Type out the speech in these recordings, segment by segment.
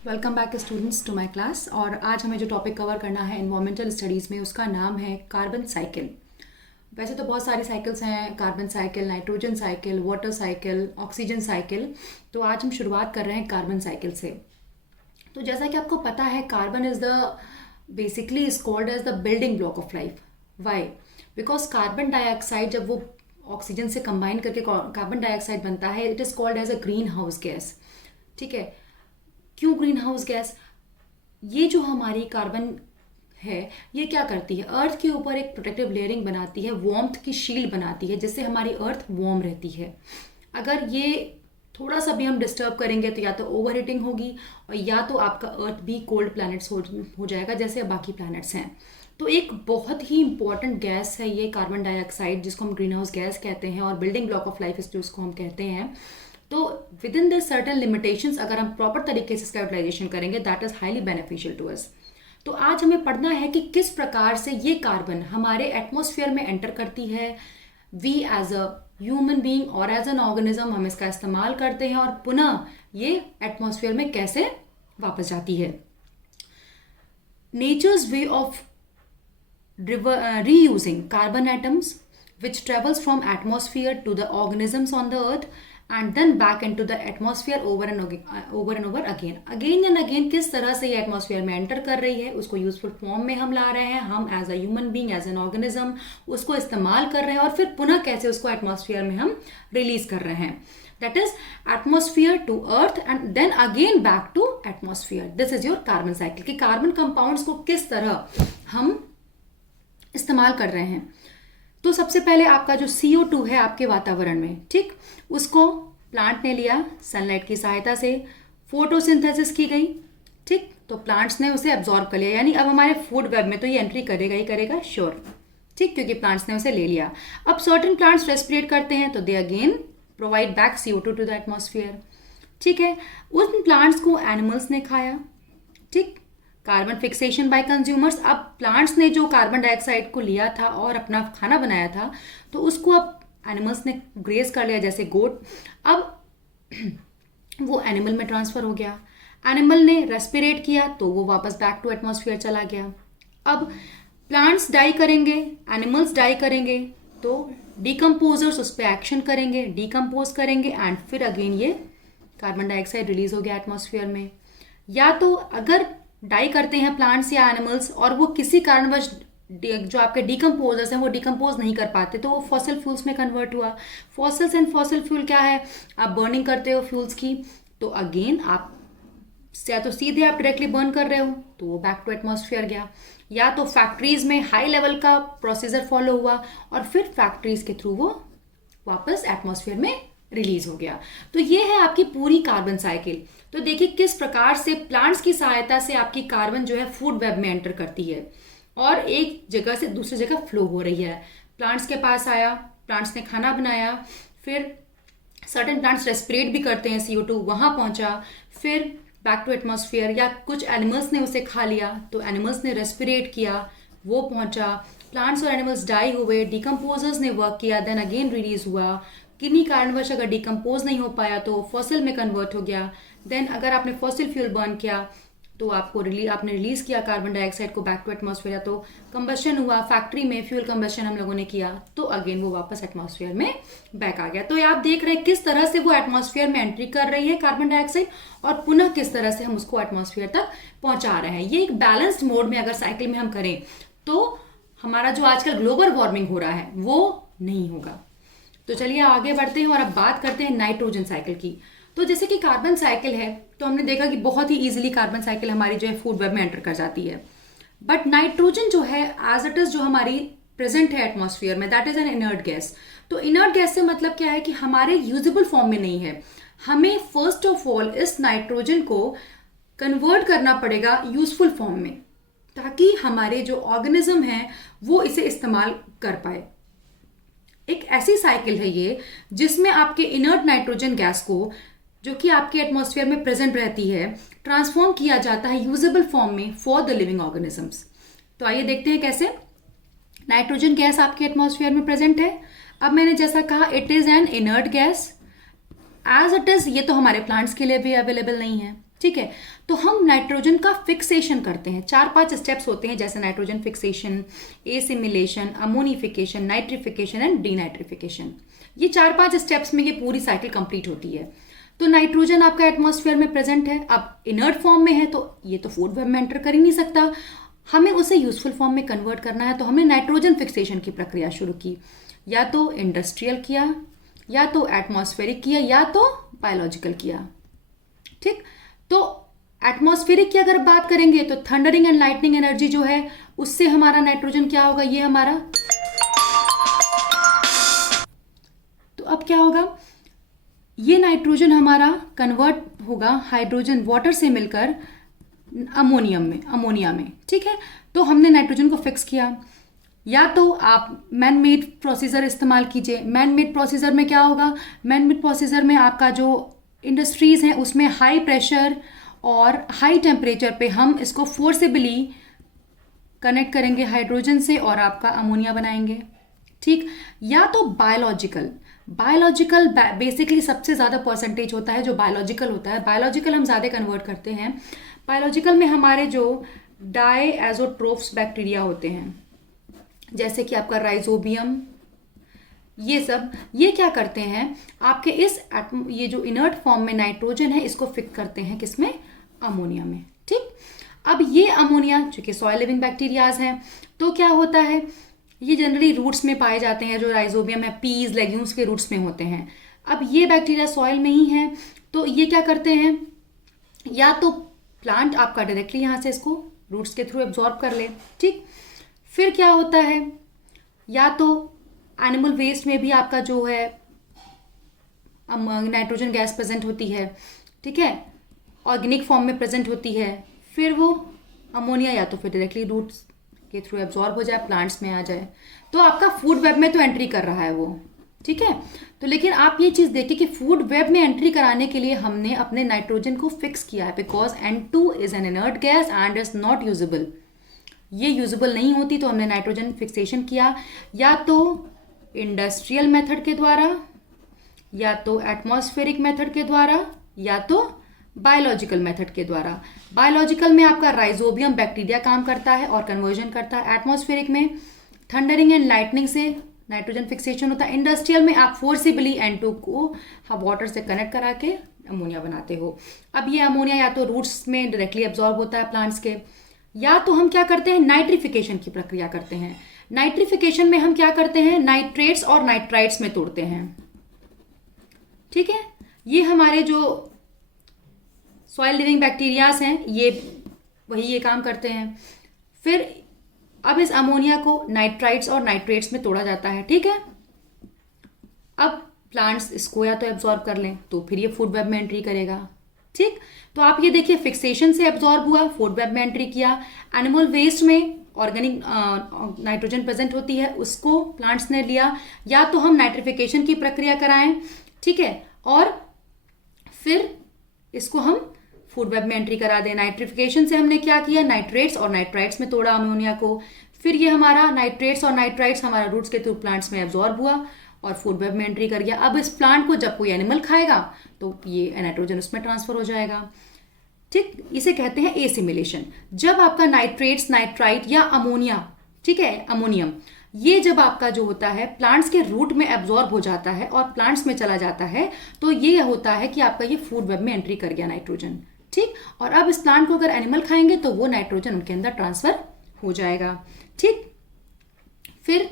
Welcome back students to my class. और आज हमें जो टॉपिक कवर करना है एनवायरमेंटल स्टडीज़ में, उसका नाम है कार्बन साइकिल। वैसे तो बहुत सारी साइकिल्स हैं, carbon cycle, nitrogen cycle, water cycle, oxygen cycle. तो आज हम शुरुआत कर रहे हैं कार्बन साइकिल से। तो जैसा कि आपको पता है, carbon is the basically is called as the building block of life. Why? Because carbon dioxide जब वो ऑक्सीजन से कंबाइन करके कार्बन डाइऑक्साइड बनता है, it is called as a greenhouse gas. ठीक है। क्यों ग्रीन हाउस गैस? ये जो हमारी कार्बन है, ये क्या करती है? अर्थ के ऊपर एक प्रोटेक्टिव लेयरिंग बनाती है, वार्मथ की शील्ड बनाती है, जिससे हमारी अर्थ वार्म रहती है। अगर ये थोड़ा सा भी हम डिस्टर्ब करेंगे तो या तो ओवर हीटिंग होगी, और या तो आपका अर्थ भी कोल्ड प्लैनेट्स हो जाएगा, जैसे बाकी प्लैनेट्स हैं। तो एक बहुत ही इंपॉर्टेंट गैस है ये कार्बन डाइऑक्साइड, जिसको हम ग्रीन हाउस गैस कहते हैं, और बिल्डिंग ब्लॉक ऑफ लाइफ इसको हम कहते हैं। तो within the certain limitations अगर हम प्रॉपर तरीके से इसका यूटिलाइजेशन करेंगे, that is highly beneficial to us. तो आज हमें पढ़ना है कि किस प्रकार से ये कार्बन हमारे एटमॉस्फेयर में एंटर करती है। We as a human being और एज एन ऑर्गेनिज्म हम इसका इस्तेमाल करते हैं, और पुनः ये एटमॉस्फेयर में कैसे वापस जाती है। Nature's way of reusing carbon atoms which travels from atmosphere to the organisms on the earth and then back into the atmosphere over and over again किस तरह से ये एटमॉस्फेयर में एंटर कर रही है, उसको यूजफुल फॉर्म में हम ला रहे हैं, हम as a human being, as an organism उसको इस्तेमाल कर रहे हैं, और फिर पुनः कैसे उसको एटमॉस्फेयर में हम रिलीज कर रहे हैं। That is atmosphere to earth and then again back to atmosphere. This is your carbon cycle कि कार्बन कंपाउंड्स को किस तरह हम इस्तेमाल कर रहे हैं। तो सबसे पहले आपका जो CO2 है आपके वातावरण में, ठीक, उसको प्लांट ने लिया, सनलाइट की सहायता से फोटोसिंथेसिस की गई, ठीक, तो प्लांट्स ने उसे एब्जॉर्ब कर लिया, यानी अब हमारे फूड वेब में तो ये एंट्री करेगा ही करेगा, श्योर, ठीक, क्योंकि प्लांट्स ने उसे ले लिया। अब सर्टेन प्लांट्स रेस्पिरेट करते हैं, तो they again provide back CO2 to the atmosphere, ठीक है। उन प्लांट्स को एनिमल्स ने खाया, ठीक, कार्बन फिक्सेशन बाय कंज्यूमर्स। अब प्लांट्स ने जो कार्बन डाइऑक्साइड को लिया था और अपना खाना बनाया था, तो उसको अब एनिमल्स ने ग्रेज कर लिया, जैसे गोट। अब वो एनिमल में ट्रांसफर हो गया, एनिमल ने रेस्पिरेट किया तो वो वापस बैक टू एटमॉस्फेयर चला गया। अब प्लांट्स डाई करेंगे, एनिमल्स डाई करेंगे, तो डिकम्पोजर्स उस पर एक्शन करेंगे, डिकम्पोज करेंगे, एंड फिर अगेन ये कार्बन डाइऑक्साइड रिलीज हो गया एटमॉस्फेयर में। या तो अगर डाई करते हैं प्लांट्स या एनिमल्स और वो किसी कारणवश जो आपके डिकम्पोजर्स हैं वो डिकम्पोज नहीं कर पाते, तो वो फॉसिल फ्यूल्स में कन्वर्ट हुआ। फॉसिल्स एंड फॉसिल फ्यूल क्या है? आप बर्निंग करते हो फ्यूल्स की, तो अगेन आप या तो सीधे आप डायरेक्टली बर्न कर रहे हो तो वो बैक टू एटमॉस्फेयर गया, या तो फैक्ट्रीज में हाई लेवल का प्रोसीजर फॉलो हुआ और फिर फैक्ट्रीज के थ्रू वो वापस एटमॉस्फेयर में रिलीज हो गया। तो ये है आपकी पूरी कार्बन साइकिल। तो देखिए किस प्रकार से प्लांट्स की सहायता से आपकी कार्बन जो है फूड वेब में एंटर करती है और एक जगह से दूसरी जगह फ्लो हो रही है। प्लांट्स के पास आया, प्लांट्स ने खाना बनाया, फिर सर्टेन प्लांट्स रेस्पिरेट भी करते हैं, CO2 वहां पहुंचा, फिर बैक टू एटमॉस्फेयर, या कुछ एनिमल्स ने उसे खा लिया तो एनिमल्स ने रेस्पिरेट किया, वो पहुंचा, प्लांट्स और एनिमल्स डाई हुए, डिकम्पोजर्स ने वर्क किया, देन अगेन रिलीज हुआ। किन्हीं कारणवश अगर डिकम्पोज नहीं हो पाया तो फॉसिल में कन्वर्ट हो गया। देन अगर आपने फॉसिल फ्यूल बर्न किया तो आपने रिलीज किया कार्बन डाइऑक्साइड को बैक टू एटमॉस्फेयर, तो कंबशन हुआ फैक्ट्री में, फ्यूल कंबशन हम लोगों ने किया, तो अगेन वो वापस एटमॉस्फेयर में बैक आ गया। तो ये आप देख रहे हैं किस तरह से वो एटमॉस्फेयर में एंट्री कर रही है कार्बन डाइऑक्साइड, और पुनः किस तरह से हम उसको एटमॉस्फेयर तक पहुंचा रहे हैं। ये एक बैलेंस्ड मोड में अगर साइकिल में हम करें तो हमारा जो आजकल ग्लोबल वार्मिंग हो रहा है वो नहीं होगा। तो चलिए आगे बढ़ते हैं और अब बात करते हैं नाइट्रोजन साइकिल की। तो जैसे कि कार्बन साइकिल है, तो हमने देखा कि बहुत ही इजीली कार्बन साइकिल हमारी जो है फूड वेब में एंटर कर जाती है। बट नाइट्रोजन जो है एज इट इज जो हमारी प्रेजेंट है एटमॉस्फेयर में, that is an inert gas. तो इनर्ट गैस से मतलब क्या है कि हमारे यूजेबल फॉर्म में नहीं है। हमें फर्स्ट ऑफ ऑल इस नाइट्रोजन को कन्वर्ट करना पड़ेगा यूजफुल फॉर्म में, ताकि हमारे जो ऑर्गेनिज्म हैं वो इसे इस्तेमाल कर पाए। एक ऐसी साइकिल है ये जिसमें आपके इनर्ट नाइट्रोजन गैस को, जो कि आपके एटमॉस्फेयर में प्रेजेंट रहती है, ट्रांसफॉर्म किया जाता है यूजेबल फॉर्म में फॉर द लिविंग ऑर्गेनिजम्स। तो आइए देखते हैं कैसे। नाइट्रोजन गैस आपके एटमॉस्फेयर में प्रेजेंट है। अब मैंने जैसा कहा it is an inert gas, as it is ये तो हमारे प्लांट्स के लिए भी अवेलेबल नहीं है, ठीक है। तो हम नाइट्रोजन का फिक्सेशन करते हैं, 4-5 स्टेप्स होते हैं, जैसे nitrogen fixation, assimilation, ammonification, nitrification and denitrification. ये 4-5 स्टेप्स में ये पूरी साइकिल कंप्लीट होती है। तो नाइट्रोजन आपका एटमॉस्फेयर में प्रेजेंट है, अब इनर्ट फॉर्म में है, तो ये तो फूड वेब में एंटर कर ही नहीं सकता, हमें उसे यूजफुल फॉर्म में कन्वर्ट करना है। तो हमने नाइट्रोजन फिक्सेशन की प्रक्रिया शुरू की, या तो इंडस्ट्रियल किया, या तो एटमॉस्फेरिक किया, या तो बायोलॉजिकल किया। ठीक, तो एटमॉस्फेरिक की अगर बात करेंगे तो थंडरिंग एंड लाइटनिंग एनर्जी जो है उससे हमारा नाइट्रोजन क्या होगा, ये हमारा, तो अब क्या होगा, ये नाइट्रोजन हमारा कन्वर्ट होगा हाइड्रोजन वाटर से मिलकर अमोनिया में। ठीक है, तो हमने नाइट्रोजन को फिक्स किया। या तो आप मैन मेड प्रोसीजर इस्तेमाल कीजिए। मैन मेड प्रोसीजर में क्या होगा, मैन मेड प्रोसीजर में आपका जो इंडस्ट्रीज़ हैं उसमें हाई प्रेशर और हाई टेम्परेचर पे हम इसको फोर्सेबली कनेक्ट करेंगे हाइड्रोजन से और आपका अमोनिया बनाएंगे। ठीक, या तो बायोलॉजिकल बेसिकली सबसे ज़्यादा परसेंटेज होता है जो बायोलॉजिकल होता है, बायोलॉजिकल हम ज़्यादा कन्वर्ट करते हैं। बायोलॉजिकल में हमारे जो डायएज़ोट्रोफ्स बैक्टीरिया होते हैं, जैसे कि आपका राइजोबियम, ये सब, ये क्या करते हैं, आपके ये जो इनर्ट फॉर्म में नाइट्रोजन है इसको फिक्स करते हैं किसमें, अमोनिया में। ठीक, अब ये अमोनिया चूंकि सॉइल लिविंग बैक्टीरियाज हैं तो क्या होता है, ये जनरली रूट्स में पाए जाते हैं, जो राइजोबियम है पीज लेग्यूम्स के रूट्स में होते हैं। अब ये बैक्टीरिया सॉइल में ही है, तो ये क्या करते हैं, या तो प्लांट आपका डायरेक्टली यहाँ से इसको रूट्स के थ्रू एब्जॉर्ब कर ले। ठीक, फिर क्या होता है, या तो एनिमल वेस्ट में भी आपका जो है नाइट्रोजन गैस प्रेजेंट होती है। ठीक है, ऑर्गेनिक फॉर्म में प्रेजेंट होती है, फिर वो अमोनिया या तो फिर डायरेक्टली रूट्स के थ्रू एब्जॉर्ब हो जाए, प्लांट्स में आ जाए, तो आपका फूड वेब में तो एंट्री कर रहा है वो। ठीक है, तो लेकिन आप ये चीज़ देखिए कि फूड वेब में एंट्री कराने के लिए हमने अपने नाइट्रोजन को फिक्स किया है, because N2 is an inert gas and is not usable. ये यूजेबल नहीं होती तो हमने नाइट्रोजन फिक्सेशन किया, या तो इंडस्ट्रियल मेथड के द्वारा, या तो एटमॉस्फेरिक मेथड के द्वारा, या तो बायोलॉजिकल मेथड के द्वारा। बायोलॉजिकल में आपका राइजोबियम बैक्टीरिया काम करता है और कन्वर्जन करता है। एटमॉस्फेरिक में थंडरिंग एंड लाइटनिंग से नाइट्रोजन फिक्सेशन होता है। इंडस्ट्रियल में आप फोर्सिबली N2 को वाटर से कनेक्ट करा के अमोनिया बनाते हो। अब ये अमोनिया या तो रूट्स में डायरेक्टली एब्जॉर्ब होता है प्लांट्स के, या तो हम क्या करते हैं, नाइट्रिफिकेशन की प्रक्रिया करते हैं। नाइट्रिफिकेशन में हम क्या करते हैं, नाइट्रेट्स और नाइट्राइट्स में तोड़ते हैं। ठीक है, ये हमारे जो सॉइल लिविंग बैक्टीरियाज हैं ये काम करते हैं। फिर अब इस अमोनिया को नाइट्राइट्स और नाइट्रेट्स में तोड़ा जाता है। ठीक है, अब प्लांट्स इसको या तो एब्जॉर्ब कर लें तो फिर ये फूड वेब में एंट्री करेगा। ठीक, तो आप ये देखिए फिक्सेशन से एब्जॉर्ब हुआ, फूड वेब में एंट्री किया। एनिमल वेस्ट में ऑर्गेनिक नाइट्रोजन प्रेजेंट होती है, उसको प्लांट्स ने लिया, या तो हम नाइट्रिफिकेशन की प्रक्रिया कराएं। ठीक है, और फिर इसको हम फूड वेब में एंट्री करा दें। नाइट्रिफिकेशन से हमने क्या किया, नाइट्रेट्स और नाइट्राइट्स में तोड़ा अमोनिया को, फिर ये हमारा नाइट्रेट्स और नाइट्राइट्स हमारा रूट्स के थ्रू प्लांट्स में एब्जॉर्ब हुआ और फूड वेब में एंट्री कर गया। अब इस प्लांट को जब कोई एनिमल खाएगा तो ये नाइट्रोजन उसमें ट्रांसफर हो जाएगा। ठीक, इसे कहते हैं एसिमिलेशन। जब आपका नाइट्रेट्स, नाइट्राइट या अमोनिया, ठीक है अमोनियम, ये जब आपका जो होता है प्लांट्स के रूट में एब्जॉर्ब हो जाता है और प्लांट्स में चला जाता है, तो ये होता है कि आपका ये फूड वेब में एंट्री कर गया नाइट्रोजन। ठीक, और अब इस प्लांट को अगर एनिमल खाएंगे तो वो नाइट्रोजन उनके अंदर ट्रांसफर हो जाएगा। ठीक, फिर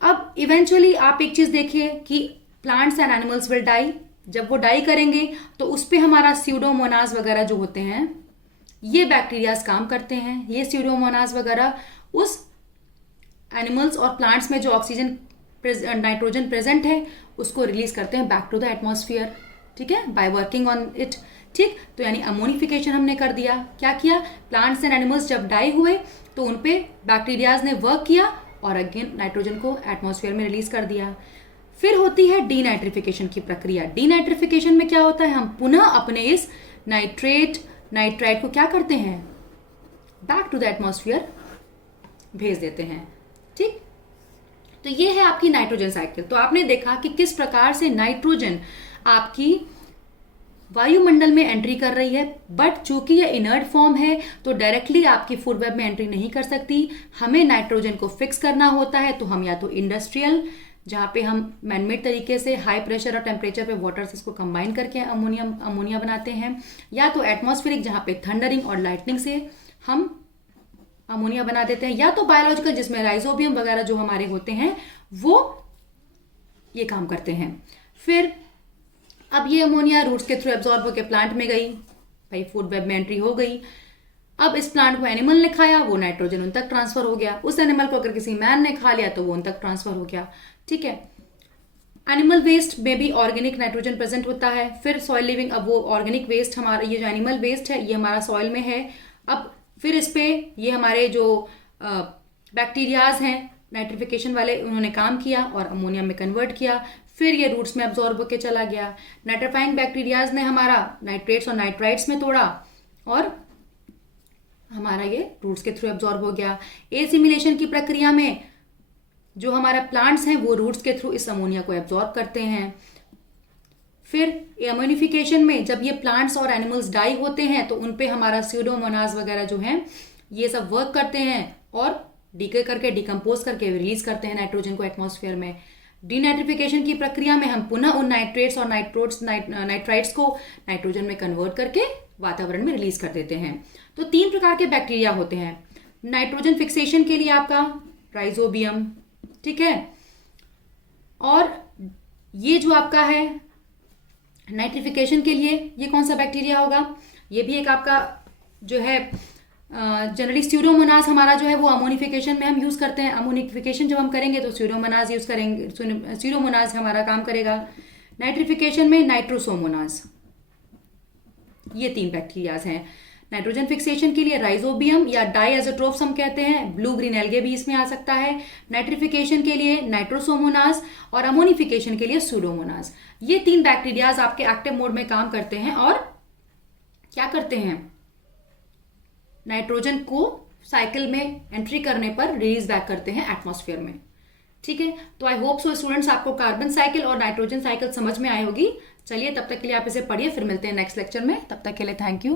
अब इवेंचुअली आप एक चीज देखिए कि plants and animals will die. जब वो डाई करेंगे तो उस पर हमारा स्यूडोमोनास वगैरह जो होते हैं ये बैक्टीरियाज काम करते हैं। ये स्यूडोमोनास वगैरह उस एनिमल्स और प्लांट्स में जो ऑक्सीजन नाइट्रोजन प्रेजेंट है उसको रिलीज करते हैं बैक टू द एटमॉस्फेयर। ठीक है, बाय वर्किंग ऑन इट। ठीक, तो यानी अमोनिफिकेशन हमने कर दिया। क्या किया, प्लांट्स एंड एनिमल्स जब डाई हुए तो उनपे बैक्टीरियाज ने वर्क किया और अगेन नाइट्रोजन को एटमॉस्फेयर में रिलीज कर दिया। फिर होती है डीनाइट्रिफिकेशन की प्रक्रिया। डीनाइट्रिफिकेशन में क्या होता है, हम पुनः अपने इस नाइट्राइट को क्या करते हैं, बैक टू द एटमॉस्फेयर भेज देते हैं। ठीक, तो ये है आपकी नाइट्रोजन साइकिल। तो आपने देखा कि किस प्रकार से नाइट्रोजन आपकी वायुमंडल में एंट्री कर रही है, बट चूंकि ये इनर्ट फॉर्म है तो डायरेक्टली आपकी फूड वेब में एंट्री नहीं कर सकती। हमें नाइट्रोजन को फिक्स करना होता है, तो हम या तो इंडस्ट्रियल, जहाँ पे हम मैनमेड तरीके से हाई प्रेशर और टेम्परेचर पे वाटर से इसको कंबाइन करके अमोनिया बनाते हैं, या तो एटमॉस्फेरिक, जहाँ पे थंडरिंग और लाइटनिंग से हम अमोनिया बना देते हैं, या तो बायोलॉजिकल, जिसमें राइजोबियम वगैरह जो हमारे होते हैं वो ये काम करते हैं। फिर अब ये अमोनिया रूट्स के थ्रू एब्जॉर्ब होकर प्लांट में गई, भाई फूड वेब में एंट्री हो गई। अब इस प्लांट को एनिमल ने खाया, वो नाइट्रोजन उन तक ट्रांसफर हो गया। उस एनिमल को अगर किसी मैन ने खा लिया तो वो उन तक ट्रांसफर हो गया। ठीक है, एनिमल वेस्ट में भी ऑर्गेनिक नाइट्रोजन प्रेजेंट होता है। फिर सॉइल लिविंग, अब वो ऑर्गेनिक वेस्ट हमारा, ये जो एनिमल वेस्ट है ये हमारा सॉइल में है। अब फिर इस पे ये हमारे जो बैक्टीरियाज हैं नाइट्रिफिकेशन वाले, उन्होंने काम किया और अमोनिया में कन्वर्ट किया। फिर ये रूट्स में एब्जॉर्ब होकर चला गया। नाइट्रीफाइंग बैक्टीरियाज ने हमारा नाइट्रेट्स और नाइट्राइट्स में तोड़ा और हमारा ये रूट्स के थ्रू एब्जॉर्ब हो गया। एसिमिलेशन की प्रक्रिया में जो हमारा प्लांट्स हैं वो रूट्स के थ्रू इस अमोनिया को एब्जॉर्ब करते हैं। फिर एमोनिफिकेशन में जब ये प्लांट्स और एनिमल्स डाई होते हैं तो उन पे हमारा स्यूडोमोनास वगैरह जो हैं ये सब वर्क करते हैं और डीके करके, डिकम्पोज करके रिलीज करते हैं नाइट्रोजन को एटमॉस्फेयर में। डीनाइट्रिफिकेशन की प्रक्रिया में हम पुनः उन नाइट्रेट्स और नाइट्राइट्स को नाइट्रोजन में कन्वर्ट करके वातावरण में रिलीज कर देते हैं। तो 3 प्रकार के बैक्टीरिया होते हैं। नाइट्रोजन फिक्सेशन के लिए आपका राइजोबियम, ठीक है, और ये जो आपका है नाइट्रिफिकेशन के लिए ये कौन सा बैक्टीरिया होगा, ये भी एक आपका जो है जनरली स्यूडोमोनास हमारा जो है वो अमोनिफिकेशन में हम यूज करते हैं। अमोनिफिकेशन जब हम करेंगे तो स्यूडोमोनास यूज करेंगे, स्यूडोमोनास हमारा काम करेगा। नाइट्रिफिकेशन में नाइट्रोसोमोनास, ये 3 बैक्टीरियाज हैं। नाइट्रोजन फिक्सेशन के लिए राइजोबियम या डाइएज़ोट्रोफ्स हम कहते हैं, ब्लू ग्रीन एल्गे भी इसमें आ सकता है। नाइट्रिफिकेशन के लिए नाइट्रोसोमोनास और अमोनिफिकेशन के लिए स्यूडोमोनास। ये 3 बैक्टीरियाज आपके एक्टिव मोड में काम करते हैं और क्या करते हैं, नाइट्रोजन को साइकिल में एंट्री करने पर रिलीज बैक करते हैं एटमॉस्फेयर में। ठीक है, तो आई होप सो स्टूडेंट्स आपको कार्बन साइकिल और नाइट्रोजन साइकिल समझ में आई होगी। चलिए तब तक के लिए आप इसे पढ़िए, फिर मिलते हैं नेक्स्ट लेक्चर में। तब तक के लिए थैंक यू।